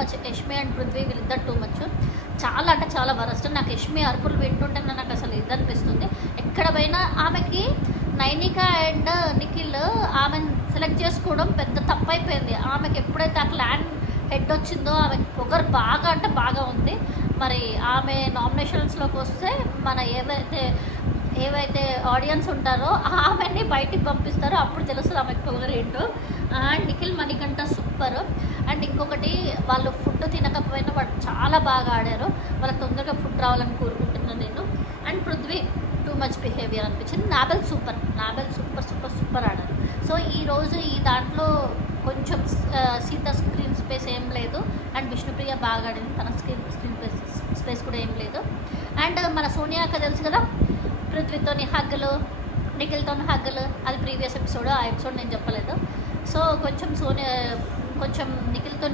Much. Yashmi and Prithvi వీళ్ళిద్దరు too much. చాలా అంటే చాలా వరస్ట్. నాకు యష్మి అరుపులు వింటుంటే నాకు అసలు ఇది అనిపిస్తుంది. ఎక్కడ పోయినా ఆమెకి నైనిక అండ్ నిఖిల్ ఆమెను సెలెక్ట్ చేసుకోవడం పెద్ద తప్పు అయిపోయింది. ఆమెకి ఎప్పుడైతే ఆ క్లాన్ హెడ్ వచ్చిందో ఆమె పొగరు బాగా అంటే బాగా ఉంది. మరి ఆమె నామినేషన్స్లోకి వస్తే మన ఏవైతే ఆడియన్స్ ఉంటారో ఆమెని బయటికి పంపిస్తారో అప్పుడు తెలుస్తుంది ఆమెకు పొగరు ఏంటో. And Nikhil Manikanta super. And ఇంకొకటి, వాళ్ళు ఫుడ్ తినకపోయినా వాళ్ళు చాలా బాగా ఆడారు. వాళ్ళకి తొందరగా ఫుడ్ రావాలని కోరుకుంటున్నాను నేను. And Prithvi too much behaviour అనిపించింది. నాబెల్ సూపర్ సూపర్ సూపర్ సూపర్ ఆడారు. సో ఈరోజు ఈ దాంట్లో కొంచెం సీత స్క్రీన్ స్పేస్ ఏం లేదు. అండ్ విష్ణుప్రియ బాగా ఆడింది, తన స్క్రీన్ స్పేస్ కూడా ఏం లేదు. అండ్ మన సోనియా అక్క తెలుసు కదా, పృథ్వీతోని హగ్గులు, నిఖిల్తో హగ్గులు, అది ప్రీవియస్ ఎపిసోడ్. ఆ ఎపిసోడ్ నేను చెప్పలేదు. సో కొంచెం నిఖిల్తో